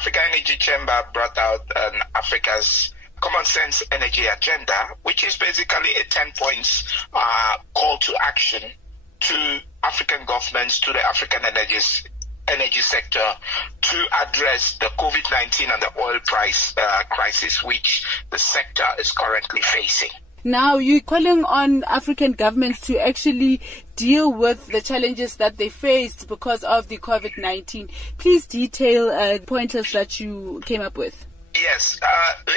African Energy Chamber brought out Africa's Common Sense Energy Agenda, which is basically a 10 points call to action to African governments, to the African energy sector to address the COVID-19 and the oil price crisis which the sector is currently facing. Now, you're calling on African governments to actually deal with the challenges that they faced because of the COVID-19. Please detail pointers that you came up with. Yes,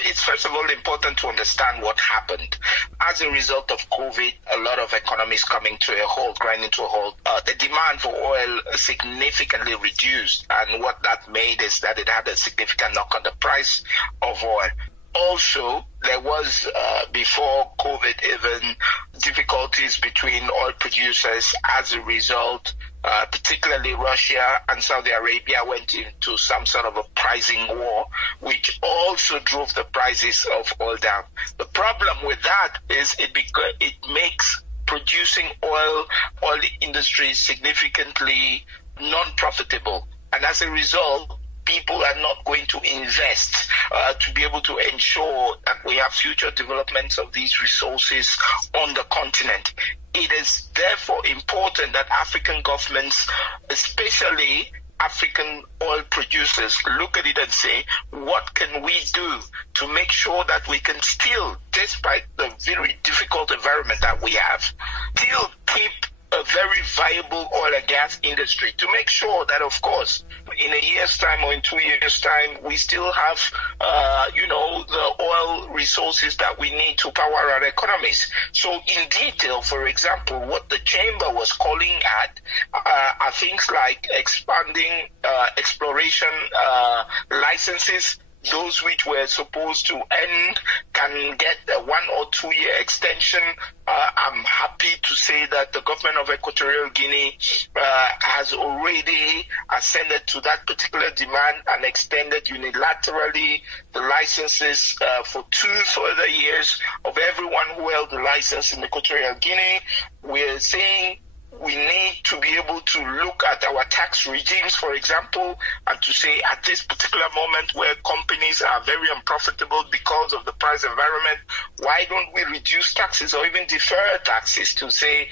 it's first of all important to understand what happened. As a result of COVID, a lot of economies coming to a halt, grinding to a halt. The demand for oil significantly reduced, and what that made is that it had a significant knock on the price of oil. Also, there was, before COVID even, difficulties between oil producers as a result. Particularly Russia and Saudi Arabia went into some sort of a pricing war, which also drove the prices of oil down. The problem with that is it makes producing oil industry significantly non-profitable. And as a result, people are not going to invest to be able to ensure that we have future developments of these resources on the continent. It is therefore important that African governments, especially African oil producers, look at it and say, what can we do to make sure that we can still, despite the very difficult environment that we have, still keep a very viable oil and gas industry, to make sure that, of course, in a year's time or in 2 years' time, we still have, the oil resources that we need to power our economies. So in detail, for example, what the chamber was calling at are things like expanding exploration licenses. Those which were supposed to end can get a 1 or 2 year extension. I'm happy to say that the government of Equatorial Guinea has already ascended to that particular demand and extended unilaterally the licenses for 2 further years of everyone who held the license in Equatorial Guinea. We're saying we need to be able to look at our tax regimes, for example, and to say at this particular moment where companies are very unprofitable because of the price environment, why don't we reduce taxes or even defer taxes to say,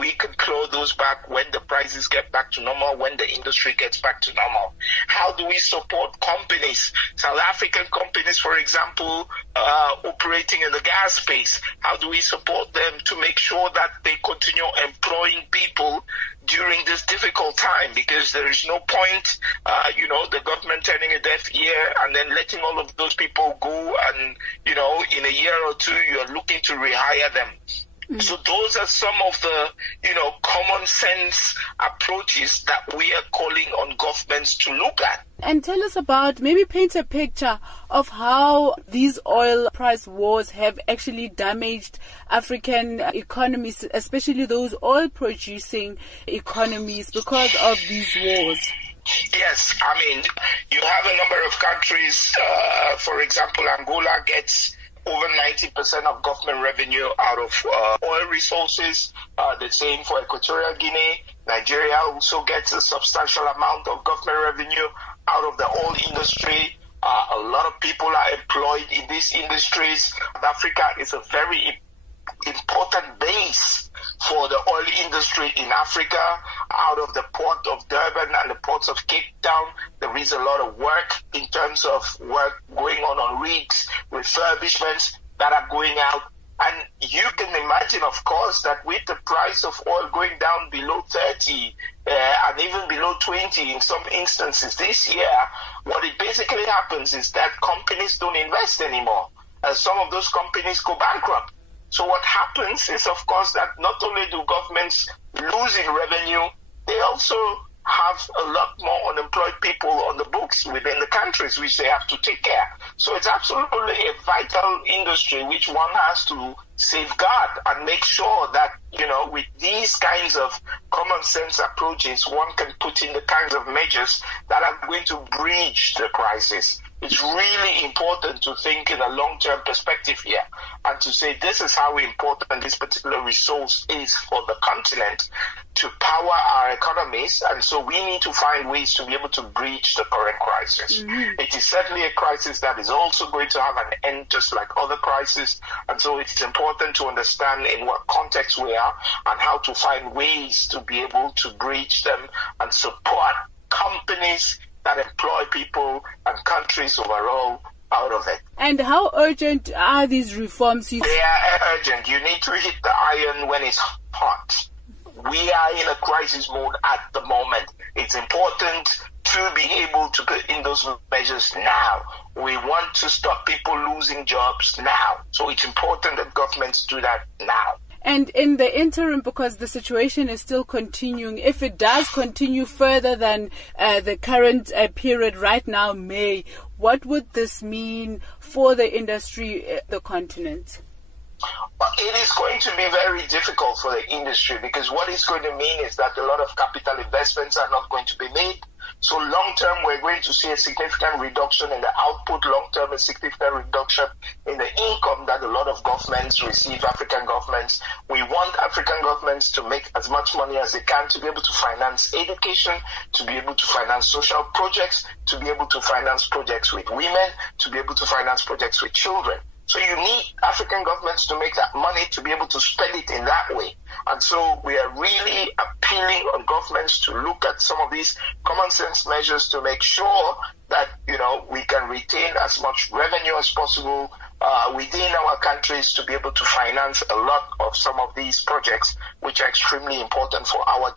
we can claw those back when the prices get back to normal, when the industry gets back to normal. How do we support companies, South African companies, for example, operating in the gas space? How do we support them to make sure that they continue employing people during this difficult time? Because there is no point, the government turning a deaf ear and then letting all of those people go and, in a year or two, you're looking to rehire them. Mm-hmm. So those are some of the, common sense approaches that we are calling on governments to look at. And tell us about, maybe paint a picture of how these oil price wars have actually damaged African economies, especially those oil-producing economies, because of these wars. Yes, you have a number of countries, for example, Angola gets over 90% of government revenue out of oil resources. The same for Equatorial Guinea. Nigeria also gets a substantial amount of government revenue out of the oil industry. A lot of people are employed in these industries. South Africa is a very important base for the oil industry in Africa. Out of the port of Durban and the ports of Cape Town, there is a lot of work in terms of work going on rigs, refurbishments that are going out. And you can imagine, of course, that with the price of oil going down below 30 and even below 20 in some instances this year, what it basically happens is that companies don't invest anymore. Some of those companies go bankrupt. So what happens is, of course, that not only do governments lose in revenue, they also have a lot more unemployed people on the books within the countries which they have to take care. So it's absolutely a vital industry which one has to safeguard and make sure that, with these kinds of common sense approaches, one can put in the kinds of measures that are going to bridge the crisis. It's really important to think in a long-term perspective here and to say this is how important this particular resource is for the continent to power our economies. And so we need to find ways to be able to bridge the current crisis. Mm-hmm. It is certainly a crisis that is also going to have an end just like other crises. And so it's important to understand in what context we are and how to find ways to be able to bridge them and support companies that employ people and countries overall out of it. And how urgent are these reforms? They are urgent. You need to hit the iron when it's hot. We are in a crisis mode at the moment. It's important to be able to put in those measures now. We want to stop people losing jobs now. So it's important that governments do that now. And in the interim, because the situation is still continuing, if it does continue further than the current period right now, May, what would this mean for the industry, the continent? It is going to be very difficult for the industry because what it's going to mean is that a lot of capital investments are not going to be made. So long-term, we're going to see a significant reduction in the output. Long-term, a significant reduction in the income that a lot of governments receive, African governments. We want African governments to make as much money as they can to be able to finance education, to be able to finance social projects, to be able to finance projects with women, to be able to finance projects with children. So you need African governments to make that money to be able to spend it in that way. And so we are really appealing on governments to look at some of these common sense measures to make sure that, we can retain as much revenue as possible within our countries to be able to finance a lot of some of these projects, which are extremely important for our